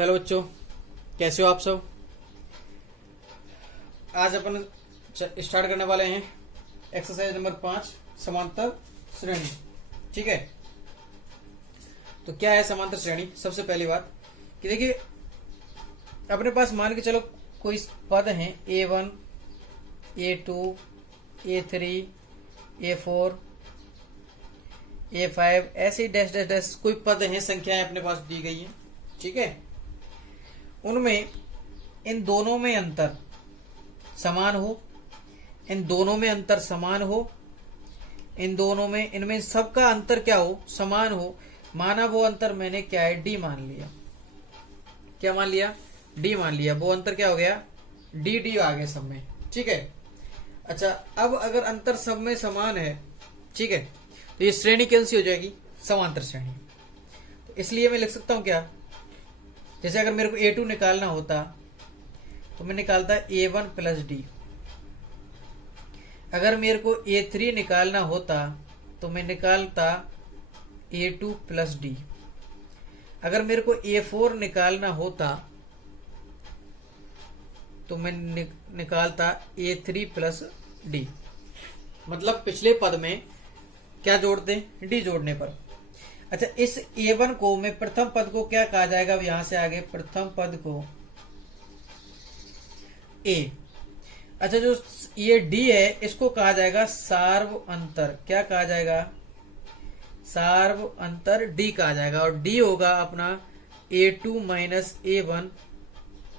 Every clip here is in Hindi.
हेलो बच्चों, कैसे हो आप सब। आज अपन स्टार्ट करने वाले हैं एक्सरसाइज नंबर 5 समांतर श्रेणी। ठीक है, तो क्या है समांतर श्रेणी। सबसे पहली बात कि देखिए अपने पास मान के चलो कोई पद हैं A1 A2 A3 A4 A5 ऐसे डैश डैश डैश कोई पद हैं, संख्याएं अपने पास दी गई हैं। ठीक है, उनमें इन दोनों में अंतर समान हो, इन दोनों में अंतर समान हो, इन दोनों में इनमें सबका अंतर क्या हो, समान हो। माना वो अंतर मैंने क्या है, डी मान लिया। क्या मान लिया, डी मान लिया। वो अंतर क्या हो गया, डी डी आ गया सब में। ठीक है, अच्छा अब अगर अंतर सब में समान है, ठीक है, तो ये श्रेणी कौन सी हो जाएगी, समांतर श्रेणी। तो इसलिए मैं लिख सकता हूं क्या, जैसे अगर मेरे को A2 निकालना होता तो मैं निकालता A1 प्लस डी। अगर मेरे को A3 निकालना होता तो मैं निकालता A2 प्लस डी। अगर मेरे को A4 निकालना होता तो मैं निकालता A3 प्लस डी। मतलब पिछले पद में क्या जोड़ते हैं, डी जोड़ने पर। अच्छा इस A1 को मैं प्रथम पद को क्या कहा जाएगा, अब यहां से आगे प्रथम पद को A। अच्छा जो ये D है इसको कहा जाएगा सार्व अंतर। क्या कहा जाएगा, सार्व अंतर D कहा जाएगा। और D होगा अपना A2 माइनस A1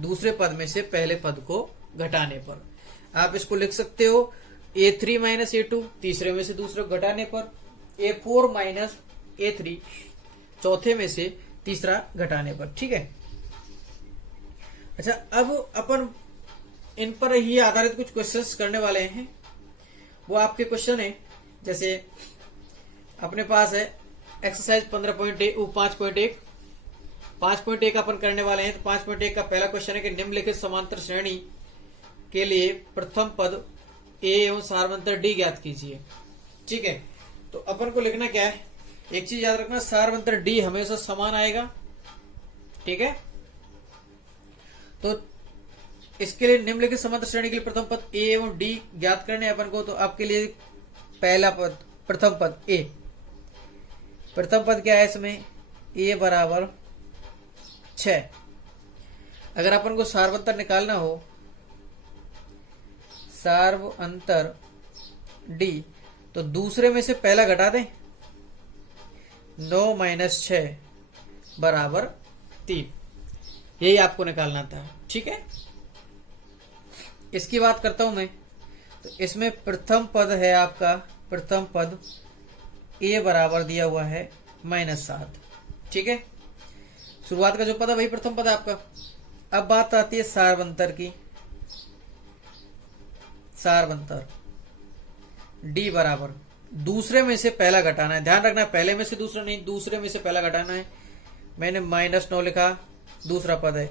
दूसरे पद में से पहले पद को घटाने पर। आप इसको लिख सकते हो A3 माइनस A2 तीसरे में से दूसरे को घटाने पर, A4 माइनस A3 चौथे में से तीसरा घटाने पर। ठीक है, अच्छा अब अपन इन पर ही आधारित कुछ क्वेश्चंस करने वाले हैं। वो आपके क्वेश्चन है, जैसे अपने पास है एक्सरसाइज 5.1 5.1 अपन करने वाले हैं। तो 5.1 का पहला क्वेश्चन है कि निम्नलिखित समांतर श्रेणी के लिए प्रथम पद A एवं सार्वंतर D ज्ञात कीजिए। ठीक है, तो अपन को लिखना क्या है, एक चीज याद रखना, सार्वंतर D हमेशा समान आएगा। ठीक है, तो इसके लिए निम्नलिखित समांतर श्रेणी के लिए प्रथम पद A एवं D ज्ञात करने अपन को। तो आपके लिए पहला पद प्रथम पद A, प्रथम पद क्या है इसमें, A बराबर 6। अगर अपन को सार्वंतर निकालना हो, सार्व अंतर D, तो दूसरे में से पहला घटा दें, 9 माइनस 6 बराबर 3। यही आपको निकालना था। ठीक है, इसकी बात करता हूं मैं। तो इसमें प्रथम पद है आपका, प्रथम पद A बराबर दिया हुआ है -7। ठीक है, शुरुआत का जो पद है वही प्रथम पद है आपका। अब बात आती है सार्वंतर की। सार्वंतर D बराबर दूसरे में से पहला घटाना है। ध्यान रखना पहले में से दूसरा नहीं, दूसरे में से पहला घटाना है। मैंने -9 लिखा, दूसरा पद है,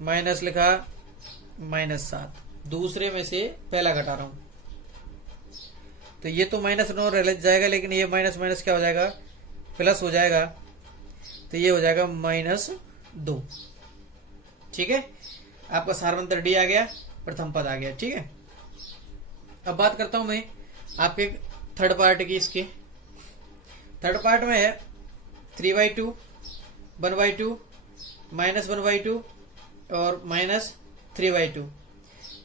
माइनस लिखा -7, दूसरे में से पहला घटा रहा हूं। तो ये तो -9 रह जाएगा, लेकिन ये माइनस माइनस क्या हो जाएगा, प्लस हो जाएगा। तो ये हो जाएगा -2। ठीक है, आपका सार्वंतर D आ गया, प्रथम पद आ गया। ठीक है, अब बात करता हूं मैं आपके थर्ड पार्ट की। इसके थर्ड पार्ट में है 3/2 1/2 -1/2 और -3/2।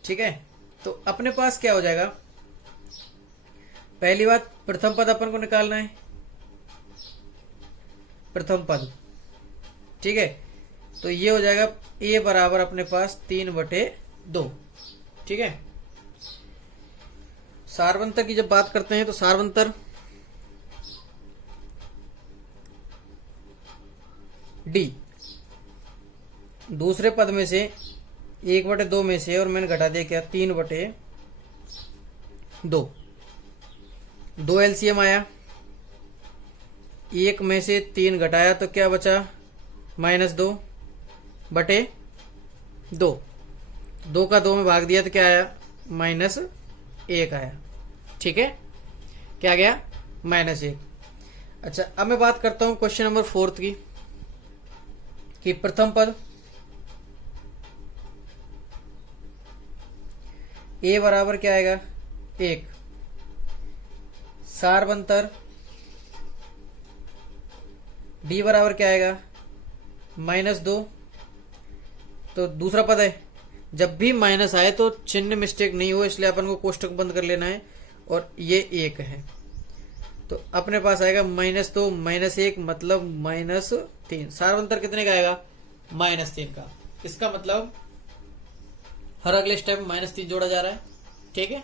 ठीक है, तो अपने पास क्या हो जाएगा, पहली बात प्रथम पद अपन को निकालना है, प्रथम पद। ठीक है, तो ये हो जाएगा A बराबर अपने पास 3/2। ठीक है, सार्वंतर की जब बात करते हैं तो सार्वंतर D दूसरे पद में से 1/2 में से, और मैंने घटा दिया क्या, 3/2। 2 LCM आया, 1 में से 3 घटाया तो क्या बचा, -2/2। 2 का 2 में भाग दिया तो क्या आया, -1 आया। ठीक है, क्या गया, -1। अच्छा अब मैं बात करता हूं क्वेश्चन नंबर 4 की। कि प्रथम पद ए बराबर क्या आएगा 1, सार्वंतर डी बराबर क्या आएगा -2। तो दूसरा पद है, जब भी माइनस आए तो चिन्ह मिस्टेक नहीं हो, इसलिए अपन को कोष्टक बंद कर लेना है। और ये 1 है तो अपने पास आएगा -2 -1 मतलब -3। सार्वंतर कितने का आएगा -3 का। इसका मतलब हर अगले स्टेप में -3 जोड़ा जा रहा है। ठीक है,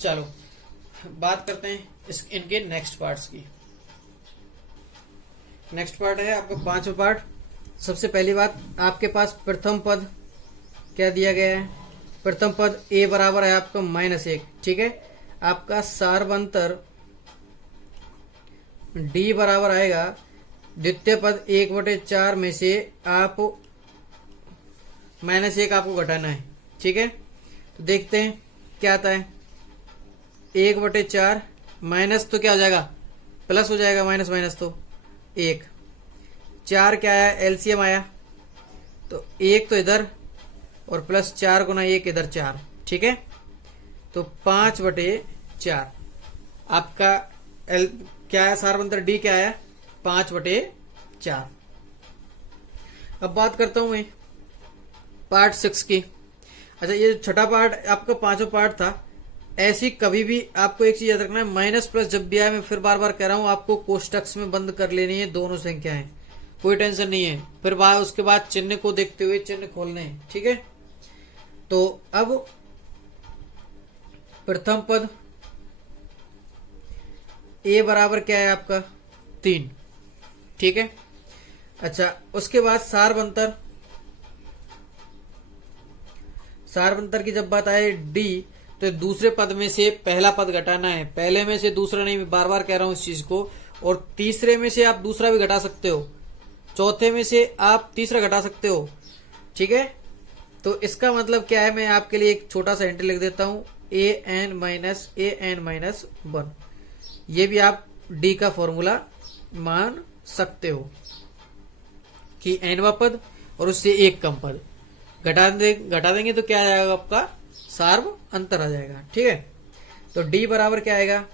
चलो बात करते हैं इनके नेक्स्ट पार्ट्स की। नेक्स्ट पार्ट है आपका 5वां पार्ट। सबसे पहली बात, आपके पास प्रथम पद क्या दिया गया है, प्रथम पद a बराबर है आपका -1। ठीक है, आपका सार्वंतर d बराबर आएगा द्वितीय पद 1/4 में से आप -1 आपको घटाना है। ठीक है, तो देखते हैं क्या आता है। 1/4 माइनस तो क्या हो जाएगा प्लस हो जाएगा, माइनस माइनस तो 1। 4 क्या आया एलसीएम आया, तो 1 तो इधर और प्लस 4 गुना 1 इधर 4। ठीक है, तो 5/4 आपका एल क्या है, सार्वंतर डी क्या है 5/4। अब बात करता हूं मैं पार्ट 6 की। अच्छा, ये छठा पार्ट आपका 5वां पार्ट था। ऐसी कभी भी आपको एक चीज याद रखना है, माइनस प्लस जब भी आए, मैं फिर बार बार कह रहा हूं, आपको कोष्टक में बंद कर लेनी है दोनों संख्याएं, कोई टेंशन नहीं है। फिर उसके बाद चिन्ह को देखते हुए चिन्ह खोलने हैं। ठीक है, तो अब प्रथम पद ए बराबर क्या है आपका 3। ठीक है, अच्छा उसके बाद सार्वंतर की जब बात आए डी, तो दूसरे पद में से पहला पद घटाना है, पहले में से दूसरा नहीं। मैं बार बार कह रहा हूं इस चीज को। और तीसरे में से आप दूसरा भी घटा सकते हो, चौथे में से आप तीसरा घटा सकते हो। ठीक है, तो इसका मतलब क्या है, मैं आपके लिए एक छोटा सा हिंट लिख देता हूं, an-1। ये भी आप डी का फॉर्मूला मान सकते हो कि nवां पद और उससे एक कम पद घटा देंगे तो क्या आ जाएगा आपका सार्व अंतर आ जाएगा। ठीक है, तो d बराबर क्या आएगा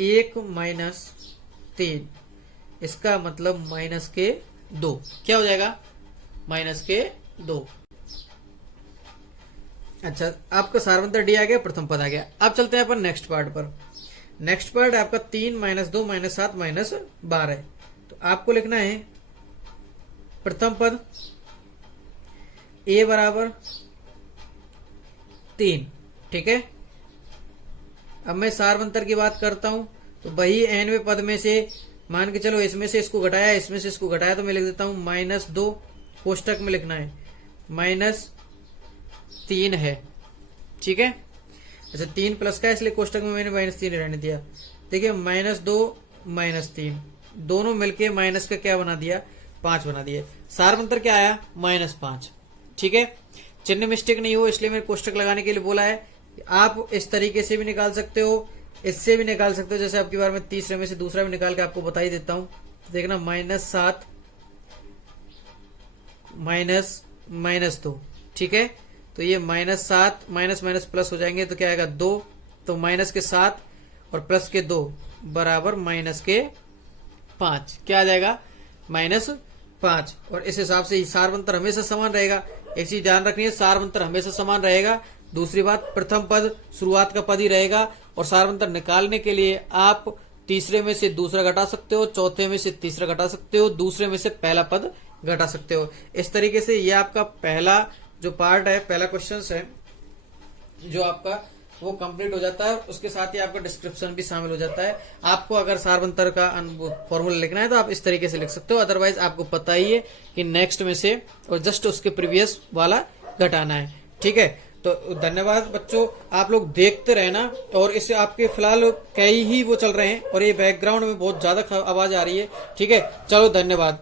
1 - 3। इसका मतलब -2 क्या हो जाएगा -2। अच्छा, आपका सार्वंतर डी आ गया, प्रथम पद आ गया। अब चलते हैं अपन नेक्स्ट पार्ट पर। नेक्स्ट पार्ट आपका 3 - 2 - 7 - 12। तो आपको लिखना है प्रथम पद a बराबर 3। ठीक है, अब मैं सार्वंतर की बात करता हूं, तो वही nवें पद में से मान के चलो इसमें से इसको घटाया, इसमें से इसको घटाया, तो मैं लिख देता हूं -2। कोष्टक में लिखना है -3 है। ठीक है, अच्छा 3 प्लस का, इसलिए कोष्टक में मैंने -3 रहने दिया। देखिए -2 -3 दोनों मिलके माइनस का क्या बना दिया 5 बना दिया। सार्वंतर क्या आया -5। ठीक है, चिन्ह मिस्टेक नहीं हो इसलिए मैंने कोष्टक लगाने के लिए बोला है। आप इस तरीके से भी निकाल सकते हो, इससे भी निकाल सकते हो। जैसे आपकी बार मैं तीसरे में से दूसरा भी निकाल के आपको बता ही देता हूं। देखना -7 -2। ठीक है, तो ये -7 माइनस प्लस हो जाएंगे तो क्या आएगा 2। तो माइनस के 7 और प्लस के 2 बराबर -5। क्या आ जाएगा -5। और इस हिसाब से सार्वंतर हमेशा समान रहेगा। एक चीज ध्यान रखनी है, सार्वंतर हमेशा समान रहेगा। दूसरी बात, प्रथम पद शुरुआत का पद ही रहेगा। और सार्वंतर निकालने के लिए आप तीसरे में से दूसरा घटा सकते हो, चौथे में से तीसरा घटा सकते हो, दूसरे में से पहला पद घटा सकते हो। इस तरीके से ये आपका पहला जो पार्ट है, पहला क्वेश्चन है जो आपका वो कंप्लीट हो जाता है। उसके साथ ही आपका डिस्क्रिप्शन भी शामिल हो जाता है। आपको अगर सार्वंतर का फॉर्मूला लिखना है तो आप इस तरीके से लिख सकते हो। अदरवाइज आपको पता ही है कि नेक्स्ट में से और जस्ट उसके प्रीवियस वाला घटाना है। ठीक है, तो धन्यवाद बच्चों, आप लोग देखते रहना। और इससे आपके फिलहाल कई ही वो चल रहे हैं और ये बैकग्राउंड में बहुत ज्यादा आवाज आ रही है। ठीक है, चलो धन्यवाद।